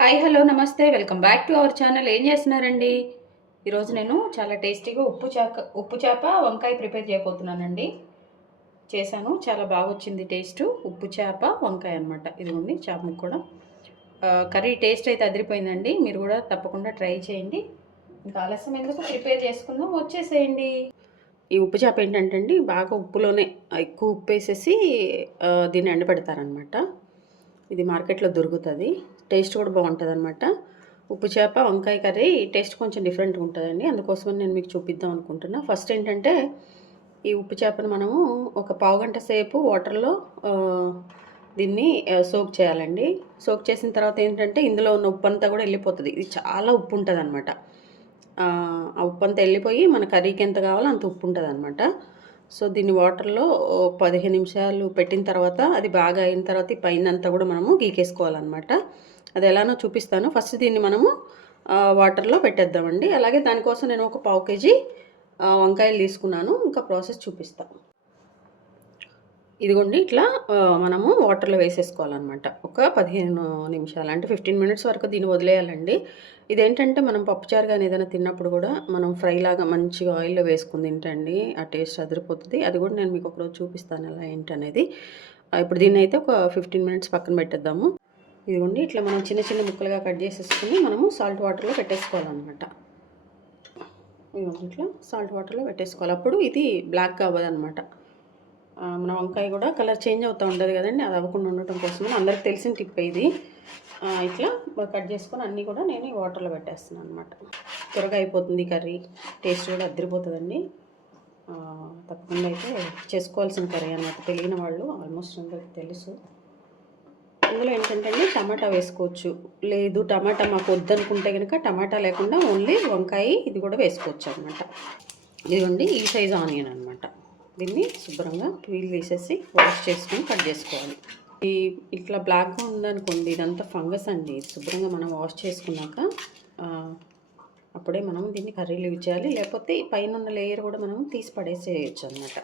Hi hello నమస్తే welcome back to our channel. ఏం చేస్తున్నారండి? ఈరోజు నేను చాలా టేస్టీగా ఉప్పు చేప వంకాయ ప్రిపేర్ చేయబోతున్నానండి. చేశాను, చాలా బాగా వచ్చింది టేస్ట్. ఉప్పు చేప వంకాయ అనమాట. ఇదిగోండి చేప ముక్క కూడా. కర్రీ టేస్ట్ అయితే అదిరిపోయిందండి. మీరు కూడా తప్పకుండా ట్రై చేయండి. ఇంకా ఆలస్యం ఎందుకు, ప్రిపేర్ చేసుకుందాం, వచ్చేసేయండి. ఈ ఉప్పు చేప ఏంటంటే అండి, బాగా ఉప్పులోనే ఎక్కువ ఉప్పు వేసేసి దీన్ని ఎండబెడతారనమాట. ఇది మార్కెట్లో దొరుకుతుంది. టేస్ట్ కూడా బాగుంటుంది అనమాట. ఉప్పు చేప వంకాయ కర్రీ టేస్ట్ కొంచెం డిఫరెంట్గా ఉంటుందండి. అందుకోసమని నేను మీకు చూపిద్దాం అనుకుంటున్నా. ఫస్ట్ ఏంటంటే, ఈ ఉప్పు చేపను మనము ఒక పావుగంట సేపు వాటర్లో దీన్ని సోక్ చేయాలండి. సోక్ చేసిన తర్వాత ఏంటంటే, ఇందులో ఉన్న ఉప్పు అంతా కూడా వెళ్ళిపోతుంది. ఇది చాలా ఉప్పు ఉంటుంది అనమాట. ఆ ఉప్పు అంతా వెళ్ళిపోయి మన కర్రీకి ఎంత కావాలో అంత ఉప్పు ఉంటుంది అనమాట. సో దీన్ని వాటర్లో 15 నిమిషాలు పెట్టిన తర్వాత, అది బాగా అయిన తర్వాత ఈ పైన అంతా కూడా మనము గీకేసుకోవాలన్నమాట. అది ఎలానో చూపిస్తాను. ఫస్ట్ దీన్ని మనము వాటర్లో పెట్టేద్దామండి. అలాగే దానికోసం నేను ఒక పావు కేజీ వంకాయలు తీసుకున్నాను. ఇంకా ప్రాసెస్ చూపిస్తాను. ఇదిగోండి ఇట్లా మనము వాటర్లో వేసేసుకోవాలన్నమాట. ఒక 15 నిమిషాలు అంటే 15 మినిట్స్ వరకు దీన్ని వదిలేయాలండి. ఇదేంటంటే మనం పప్పుచారు కానీ ఏదైనా తిన్నప్పుడు కూడా మనం ఫ్రై లాగా మంచిగా ఆయిల్లో వేసుకుని తింటండి, ఆ టేస్ట్ అదిరిపోతుంది. అది కూడా నేను మీకు ఒకరోజు చూపిస్తాను ఎలా ఏంటనేది. ఇప్పుడు దీన్ని అయితే ఒక 15 మినిట్స్ పక్కన పెట్టేద్దాము. ఇదిగోండి ఇట్లా మనం చిన్న చిన్న ముక్కలుగా కట్ చేసేసుకుని మనము సాల్ట్ వాటర్లో పెట్టేసుకోవాలన్నమాట. ఇదిగోండి ఇట్లా సాల్ట్ వాటర్లో పెట్టేసుకోవాలి. అప్పుడు ఇది బ్లాక్గా అవ్వదన్నమాట. మన వంకాయ కూడా కలర్ చేంజ్ అవుతూ ఉంటుంది కదండి, అది అవ్వకుండా ఉండటం కోసమని అందరికి తెలిసిన టిప్ ఇది. ఇట్లా కట్ చేసుకొని అన్నీ కూడా నేను ఈ వాటర్లో పెట్టేస్తున్నాను అనమాట. త్వరగా అయిపోతుంది కర్రీ, టేస్ట్ కూడా అద్దరిపోతుందండి. తప్పకుండా అయితే చేసుకోవాల్సిన కర్రీ అన్నమాట. తెలియని వాళ్ళు ఆల్మోస్ట్ అందరికి తెలుసు. ఇందులో ఏంటంటే అండి, టమాటా వేసుకోవచ్చు. లేదు టమాటా మాకు వద్దనుకుంటే కనుక టమాటా లేకుండా ఓన్లీ వంకాయ ఇది కూడా వేసుకోవచ్చు అనమాట. ఇదిగోండి ఈ సైజ్ ఆనియన్ అనమాట. దీన్ని శుభ్రంగా పీల్ తీసేసి వాష్ చేసుకొని కట్ చేసుకోవాలి. ఈ ఇట్లా బ్లాక్గా ఉందనుకోండి, ఇదంతా ఫంగస్ అండి. శుభ్రంగా మనం వాష్ చేసుకున్నాక అప్పుడే మనం దీన్ని కర్రీలు యూజ్ చేయాలి. లేకపోతే ఈ పైన ఉన్న లేయర్ కూడా మనం తీసి పడేసేయచ్చు అనమాట.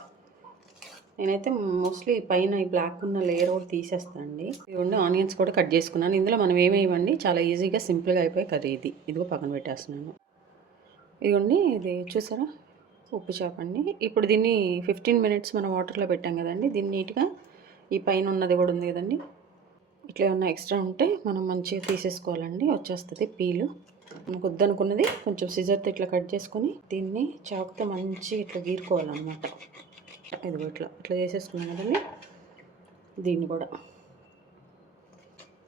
నేనైతే మోస్ట్లీ పైన ఈ బ్లాక్ ఉన్న లేయర్ కూడా తీసేస్తానండి. ఇదిగోండి ఆనియన్స్ కూడా కట్ చేసుకున్నాను. ఇందులో మనం ఏమేయండి, చాలా ఈజీగా సింపుల్గా అయిపోయి కర్రీ ఇది. ఇదిగో పక్కన పెట్టేస్తున్నాను. ఇదిగోండి ఇది చూసారా, ఉప్పు చేప అండి. ఇప్పుడు దీన్ని 15 మినిట్స్ మనం వాటర్లో పెట్టాం కదండి. దీన్ని నీట్గా ఈ పైన ఉన్నది కూడా ఉంది కదండి, ఇట్లా ఏమన్నా ఎక్స్ట్రా ఉంటే మనం మంచిగా తీసేసుకోవాలండి. వచ్చేస్తుంది పీలు. మనకు వద్దనుకున్నది కొంచెం సిజర్తో ఇట్లా కట్ చేసుకొని దీన్ని చాకుతో మంచిగా ఇట్లా గీరుకోవాలన్నమాట. ఇది ఇట్లా ఇట్లా చేసేసుకున్నాం కదండి. దీన్ని కూడా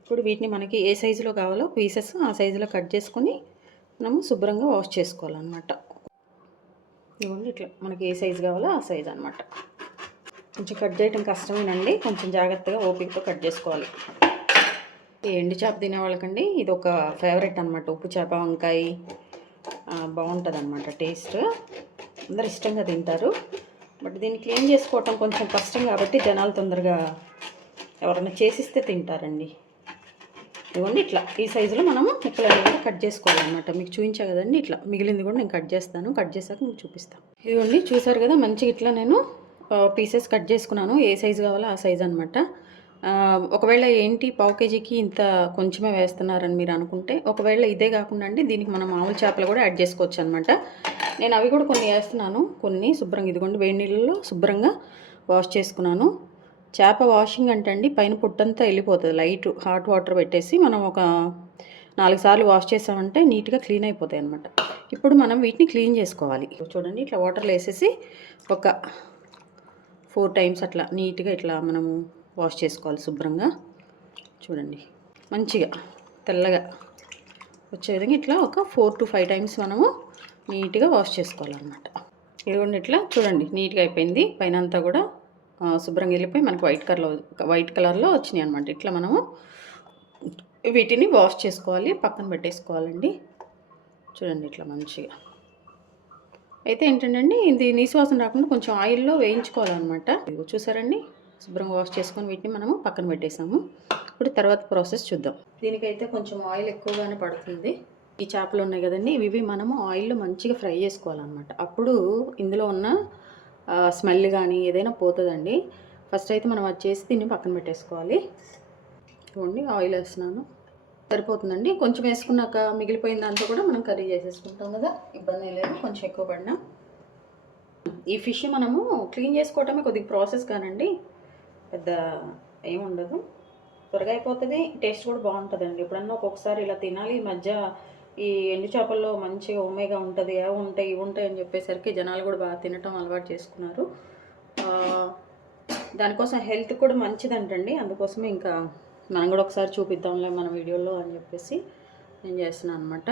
ఇప్పుడు వీటిని మనకి ఏ సైజులో కావాలో పీసెస్ ఆ సైజులో కట్ చేసుకొని మనము శుభ్రంగా వాష్ చేసుకోవాలన్నమాట. ఇవ్వండి ఇట్లా మనకి ఏ సైజు కావాలో ఆ సైజు అనమాట. కొంచెం కట్ చేయడం కష్టమేనండి, కొంచెం జాగ్రత్తగా ఓపికతో కట్ చేసుకోవాలి. ఈ ఎండు చేప తినే వాళ్ళకండి ఇది ఒక ఫేవరెట్ అనమాట. ఉప్పు చేప వంకాయ బాగుంటుంది అనమాట. టేస్ట్ అందరు ఇష్టంగా తింటారు. బట్ దీన్ని క్లీన్ చేసుకోవటం కొంచెం కష్టం కాబట్టి జనాలు తొందరగా ఎవరైనా చేసిస్తే తింటారండి. ఇదిగోండి ఇట్లా ఈ సైజులో మనము ముక్కలన్నీ కూడా కట్ చేసుకోవాలన్నమాట. మీకు చూపించా కదండి, ఇట్లా మిగిలింది కూడా నేను కట్ చేస్తాను. కట్ చేశాక మీకు చూపిస్తాను. ఇదిగోండి చూసారు కదా, మంచిగా ఇట్లా నేను పీసెస్ కట్ చేసుకున్నాను. ఏ సైజు కావాలో ఆ సైజు అనమాట. ఒకవేళ ఏంటి పావు కేజీకి ఇంత కొంచెమే వేస్తున్నారని మీరు అనుకుంటే, ఒకవేళ ఇదే కాకుండా అండి దీనికి మనం మామూలు చేపలు కూడా యాడ్ చేసుకోవచ్చు అనమాట. నేను అవి కూడా కొన్ని వేస్తున్నాను. కొన్ని శుభ్రంగా ఇదిగోండి వేడి నీళ్ళలో శుభ్రంగా వాష్ చేసుకున్నాను. చేప వాషింగ్ అంటే అండి పైన పుట్టంతా వెళ్ళిపోతుంది. లైట్ హాట్ వాటర్ పెట్టేసి మనం ఒక 4 సార్లు వాష్ చేసామంటే నీట్గా క్లీన్ అయిపోతాయి అనమాట. ఇప్పుడు మనం వీటిని క్లీన్ చేసుకోవాలి. చూడండి ఇట్లా వాటర్లో వేసేసి ఒక 4 టైమ్స్ అట్లా నీట్గా ఇట్లా మనము వాష్ చేసుకోవాలి శుభ్రంగా. చూడండి మంచిగా తెల్లగా వచ్చే విధంగా ఇట్లా ఒక 4 to 5 టైమ్స్ మనము నీట్గా వాష్ చేసుకోవాలన్నమాట. ఇదిగోండి ఇట్లా చూడండి నీట్గా అయిపోయింది. పైన అంతా కూడా శుభ్రంగా వెళ్ళిపోయి మనకు వైట్ కలర్లో వచ్చినాయి అనమాట. ఇట్లా మనము వీటిని వాష్ చేసుకోవాలి, పక్కన పెట్టేసుకోవాలండి. చూడండి ఇట్లా మంచిగా అయితే ఏంటంటే ఇది నీసువాసన రాకుండా కొంచెం ఆయిల్లో వేయించుకోవాలన్నమాట. ఇదిగో చూసారండి, శుభ్రంగా వాష్ చేసుకొని వీటిని మనము పక్కన పెట్టేసాము. ఇప్పుడు తర్వాత ప్రాసెస్ చూద్దాం. దీనికైతే కొంచెం ఆయిల్ ఎక్కువగానే పడుతుంది. ఈ చేపలు ఉన్నాయి కదండి, ఇవి మనము ఆయిల్లో మంచిగా ఫ్రై చేసుకోవాలన్నమాట. అప్పుడు ఇందులో ఉన్న స్మెల్ కానీ ఏదైనా పోతుందండి. ఫస్ట్ అయితే మనం అది చేసి దీన్ని పక్కన పెట్టేసుకోవాలి. చూడండి ఆయిల్ వేస్తున్నాను. సరిపోతుందండి. కొంచెం వేసుకున్నాక మిగిలిపోయిన దాంతో కూడా మనం కర్రీ చేసేసుకుంటాం కదా, ఇబ్బంది లేదు. కొంచెం ఎక్కువ పడినా ఈ ఫిష్ మనము క్లీన్ చేసుకోవటమే కొద్దిగా ప్రాసెస్ కానండి, పెద్ద ఏముండదు, త్వరగా అయిపోతుంది. టేస్ట్ కూడా బాగుంటుందండి. ఎప్పుడన్నా ఒక్కొక్కసారి ఇలా తినాలి. ఈ మధ్య ఈ ఎండు చేపల్లో మంచి ఒమేగా ఉంటుంది, అవి ఉంటాయి ఇవి ఉంటాయి అని చెప్పేసరికి జనాలు కూడా బాగా తినటం అలవాటు చేసుకున్నారు. దానికోసం హెల్త్ కూడా మంచిదంటండి. అందుకోసమే ఇంకా మనం కూడా ఒకసారి చూపిద్దాంలే మన వీడియోలో అని చెప్పేసి నేను చేస్తున్నాను అనమాట.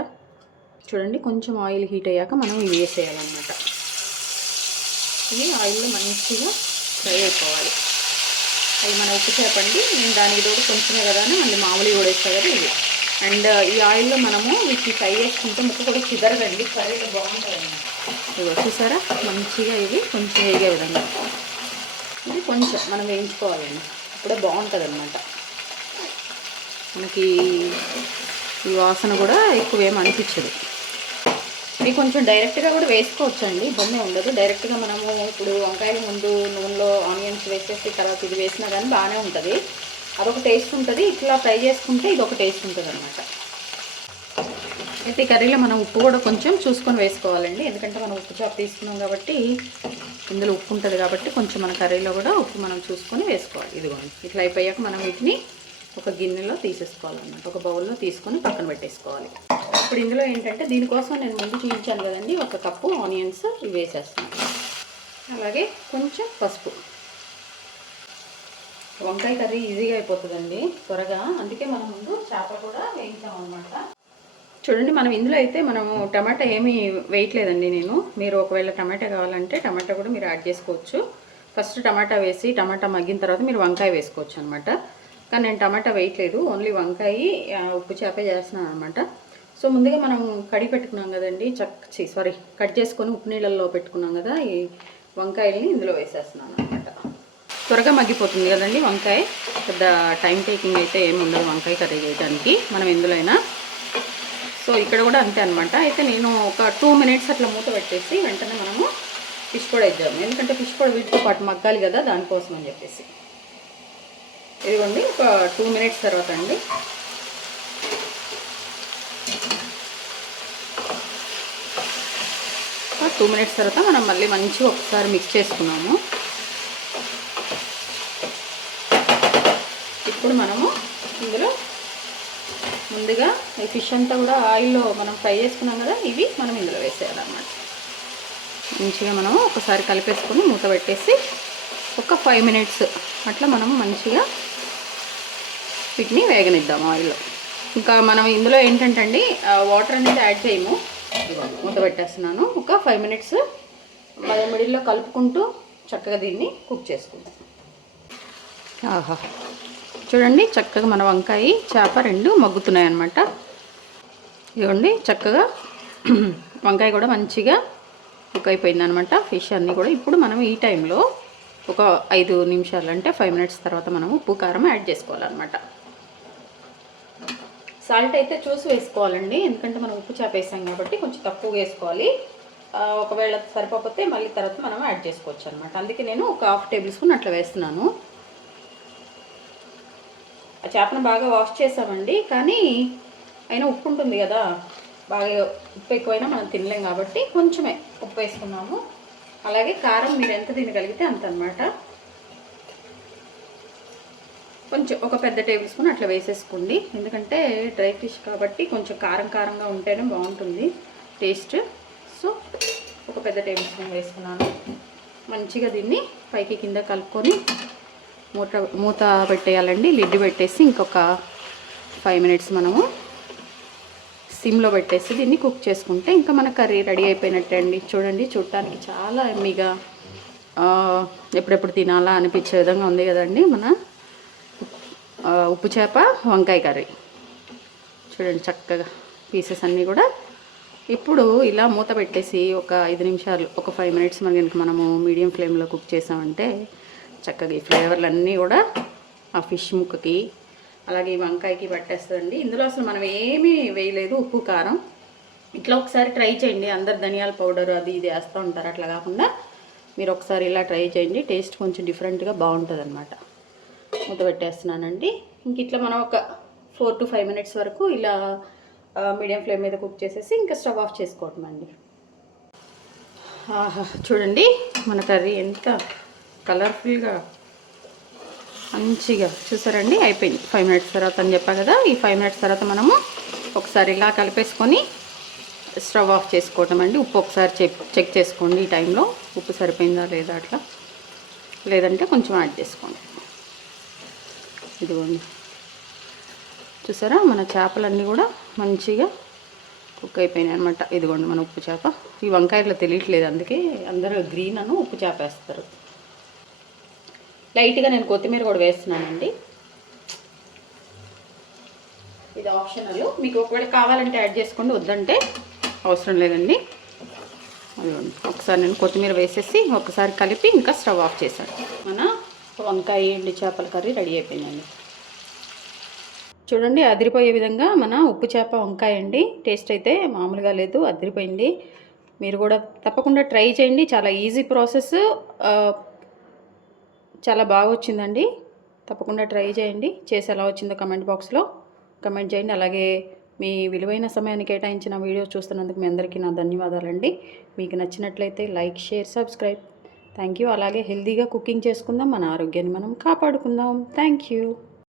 చూడండి, కొంచెం ఆయిల్ హీట్ అయ్యాక మనం ఇవి వేసేయాలన్నమాట. ఇవి ఆయిల్లో మంచిగా ఫ్రై అయిపోవాలి. అవి మన ఉప్పు చేపండి. నేను దానికి తోడు కొంచెమే కదా అని మళ్ళీ మామూలు కూడా వేస్తాను కదా ఇవి. అండ్ ఈ ఆయిల్లో మనము వీటిని ఫ్రై చేసుకుంటే ముక్క కూడా చిదరదండి, కర్రీలో బాగుంటుంది. ఇవి చూసారా, మంచిగా ఇవి కొంచెం వేగే విధంగా ఇది కొంచెం మనం వేయించుకోవాలండి, అప్పుడే బాగుంటుంది అన్నమాట. మనకి ఈ వాసన కూడా ఎక్కువేం అనిపించదు. ఇవి కొంచెం డైరెక్ట్గా కూడా వేసుకోవచ్చండి, ఇబ్బంది ఉండదు. డైరెక్ట్గా మనము ఇప్పుడు వంకాయల ముందు నూనెలో ఆనియన్స్ వేసేసి తర్వాత ఇది వేసినా కానీ బాగానే ఉంటుంది, అదొక టేస్ట్ ఉంటుంది. ఇట్లా ఫ్రై చేసుకుంటే ఇది ఒక టేస్ట్ ఉంటుంది అనమాట. అయితే ఈ కర్రీలో మనం ఉప్పు కూడా కొంచెం చూసుకొని వేసుకోవాలండి, ఎందుకంటే మనం ఉప్పు చేప తీసుకున్నాం కాబట్టి ఇందులో ఉప్పు ఉంటుంది కాబట్టి కొంచెం మన కర్రీలో కూడా ఉప్పు మనం చూసుకొని వేసుకోవాలి. ఇదిగోండి, ఇట్లా అయిపోయాక మనం వీటిని ఒక గిన్నెలో తీసేసుకోవాలన్నమాట, ఒక బౌల్లో తీసుకొని పక్కన పెట్టేసుకోవాలి. ఇప్పుడు ఇందులో ఏంటంటే దీనికోసం నేను ముందు చూపించాను కదండి, 1 కప్పు ఆనియన్స్ ఇవి వేసేస్తున్నాను. అలాగే కొంచెం పసుపు. వంకాయ కర్రీ ఈజీగా అయిపోతుందండి త్వరగా, అందుకే మనం ముందు చేప కూడా వేయించాం అనమాట. చూడండి, మనం ఇందులో అయితే మనము టమాటా ఏమీ వేయట్లేదండి నేను. మీరు ఒకవేళ టమాటా కావాలంటే టమాటా కూడా మీరు యాడ్ చేసుకోవచ్చు. ఫస్ట్ టమాటా వేసి టమాటా మగ్గిన తర్వాత మీరు వంకాయ వేసుకోవచ్చు అనమాట. కానీ నేను టమాటా వేయట్లేదు, ఓన్లీ వంకాయ ఉప్పు చేపే చేస్తున్నాను అనమాట. సో ముందుగా మనం కడిగి పెట్టుకున్నాం కదండి, కట్ చేసుకొని ఉప్పు నీళ్ళల్లో పెట్టుకున్నాం కదా, ఈ వంకాయల్ని ఇందులో వేసేస్తున్నాను అనమాట. త్వరగా మగ్గిపోతుంది కదండి వంకాయ, పెద్ద టైం టేకింగ్ అయితే ఏమి ఉండదు వంకాయ కర్రీ చేయడానికి మనం ఎందులోనైనా. సో ఇక్కడ కూడా అంతే అనమాట. అయితే నేను ఒక 2 మినిట్స్ అట్లా మూత పెట్టేసి వెంటనే మనము ఫిష్ కూడా వేద్దాము, ఎందుకంటే ఫిష్ కూడా వీటితో పాటు మగ్గాలి కదా, దానికోసం అని చెప్పేసి. ఇదిగోండి, ఒక 2 మినిట్స్ తర్వాత అండి. ఒక 2 మినిట్స్ తర్వాత మనం మళ్ళీ మంచిగా ఒకసారి మిక్స్ చేసుకున్నాము. ఇప్పుడు మనము ఇందులో ముందుగా ఈ ఫిష్ అంతా కూడా ఆయిల్లో మనం ఫ్రై చేసుకున్నాం కదా, ఇవి మనం ఇందులో వేసేయాలన్నమాట. మంచిగా మనం ఒకసారి కలిపేసుకొని మూత పెట్టేసి ఒక 5 మినిట్స్ అట్లా మనం మంచిగా వీటిని వేగనిద్దాము ఆయిల్లో. ఇంకా మనం ఇందులో ఏంటంటే అండి వాటర్ అనేది యాడ్ చేయము, మూత పెట్టేస్తున్నాను. ఒక 5 మినిట్స్ మిడిల్లో కలుపుకుంటూ చక్కగా దీన్ని కుక్ చేసుకుందాం. ఆహా, చూడండి చక్కగా మన వంకాయ చేప 2 మగ్గుతున్నాయి అన్నమాట. ఇవ్వండి, చక్కగా వంకాయ కూడా మంచిగా కుక్ అయిపోయింది అనమాట, ఫిష్ అన్నీ కూడా. ఇప్పుడు మనం ఈ టైంలో ఒక 5 నిమిషాలు అంటే 5 మినిట్స్ తర్వాత మనం ఉప్పు కారం యాడ్ చేసుకోవాలన్నమాట. సాల్ట్ అయితే చూసి వేసుకోవాలండి, ఎందుకంటే మనం ఉప్పు చేప వేసాం కాబట్టి కొంచెం తక్కువ వేసుకోవాలి. ఒకవేళ సరిపోతే మళ్ళీ తర్వాత మనం యాడ్ చేసుకోవచ్చు అనమాట. అందుకే నేను ఒక 1/2 టేబుల్ స్పూన్ అట్లా వేస్తున్నాను. ఆ చేపను బాగా వాష్ చేసామండి, కానీ అయినా ఉప్పు ఉంటుంది కదా, బాగా ఉప్పు ఎక్కువైనా మనం తినలేం కాబట్టి కొంచెమే ఉప్పు వేసుకున్నాము. అలాగే కారం మీరు ఎంత తినగలిగితే అంత అనమాట. కొంచెం ఒక పెద్ద టేబుల్ స్పూన్ అట్లా వేసేసుకోండి, ఎందుకంటే డ్రై ఫిష్ కాబట్టి కొంచెం కారం కారంగా ఉంటేనే బాగుంటుంది టేస్ట్. సో ఒక పెద్ద టేబుల్ స్పూన్ వేసుకున్నాను. మంచిగా దీన్ని పైకి కింద కలుపుకొని మూత పెట్టేయాలండి, లిడ్ పెట్టేసి ఇంకొక 5 మినిట్స్ మనము సిమ్లో పెట్టేసి దీన్ని కుక్ చేసుకుంటే ఇంకా మన కర్రీ రెడీ అయిపోయినట్టే అండి. చూడండి, చూడటానికి చాలా ఎమ్మీగా ఎప్పుడెప్పుడు తినాలా అనిపించే విధంగా ఉంది కదండి మన ఉప్పు చేప వంకాయ కర్రీ. చూడండి చక్కగా పీసెస్ అన్నీ కూడా. ఇప్పుడు ఇలా మూత పెట్టేసి ఒక 5 నిమిషాలు, ఒక 5 మినిట్స్ మనము మీడియం ఫ్లేమ్లో కుక్ చేసామంటే చక్కగా ఈ ఫ్లేవర్లు అన్నీ కూడా ఆ ఫిష్ ముక్కకి అలాగే ఈ వంకాయకి పట్టేస్తుందండి. ఇందులో అసలు మనం ఏమీ వేయలేదు, ఉప్పు కారం. ఇట్లా ఒకసారి ట్రై చేయండి. అందరు ధనియాల పౌడర్ అది ఇది వేస్తూ ఉంటారు, అట్లా కాకుండా మీరు ఒకసారి ఇలా ట్రై చేయండి, టేస్ట్ కొంచెం డిఫరెంట్గా బాగుంటుంది అనమాట. మూత పెట్టేస్తున్నానండి. ఇంక ఇట్లా మనం ఒక 4 to 5 మినిట్స్ వరకు ఇలా మీడియం ఫ్లేమ్ మీద కుక్ చేసేసి ఇంకా స్టవ్ ఆఫ్ చేసుకోవటం అండి. ఆహా, చూడండి మన కర్రీ ఎంత కలర్ఫుల్గా మంచిగా చూసారండి. అయిపోయింది 5 మినిట్స్ తర్వాత అని చెప్పా కదా. ఈ 5 మినిట్స్ తర్వాత మనము ఒకసారి ఇలా కలిపేసుకొని స్టవ్ ఆఫ్ చేసుకోవటం అండి. ఉప్పు ఒకసారి చెక్ చేసుకోండి ఈ టైంలో, ఉప్పు సరిపోయిందా లేదా అట్లా, లేదంటే కొంచెం యాడ్ చేసుకోండి. ఇదిగోండి చూసారా మన చేపలన్నీ కూడా మంచిగా కుక్ అయిపోయినాయి అనమాట. ఇదిగోండి మన ఉప్పు చేప. ఈ వంకాయలో తెలియట్లేదు, అందుకే అందరూ గ్రీన్ అను ఉప్పు చేప వేస్తారు. లైట్గా నేను కొత్తిమీర కూడా వేస్తున్నానండి. ఇది ఆప్షనల్, మీకు ఒకవేళ కావాలంటే యాడ్ చేసుకోండి, వద్దంటే అవసరం లేదండి. అదిగోండి ఒకసారి నేను కొత్తిమీర వేసేసి ఒకసారి కలిపి ఇంకా స్టవ్ ఆఫ్ చేశాను. మన వంకాయ ఎండు చేపల కర్రీ రెడీ అయిపోయిందండి. చూడండి అదిరిపోయే విధంగా మన ఉప్పు చేప వంకాయ అండి. టేస్ట్ అయితే మామూలుగా లేదు, అదిరిపోయింది. మీరు కూడా తప్పకుండా ట్రై చేయండి. చాలా ఈజీ ప్రాసెస్, చాలా బాగా వచ్చిందండి. తప్పకుండా ట్రై చేయండి. చేసి ఎలా వచ్చిందో కమెంట్ బాక్స్లో కమెంట్ చేయండి. అలాగే మీ విలువైన సమయాన్ని కేటాయించిన వీడియో చూస్తున్నందుకు మీ అందరికీ నా ధన్యవాదాలండి. మీకు నచ్చినట్లయితే like, share, subscribe. Thank you. అలాగే హెల్తీగా కుకింగ్ చేసుకుందాం, మన ఆరోగ్యాన్ని మనం కాపాడుకుందాం. Thank you.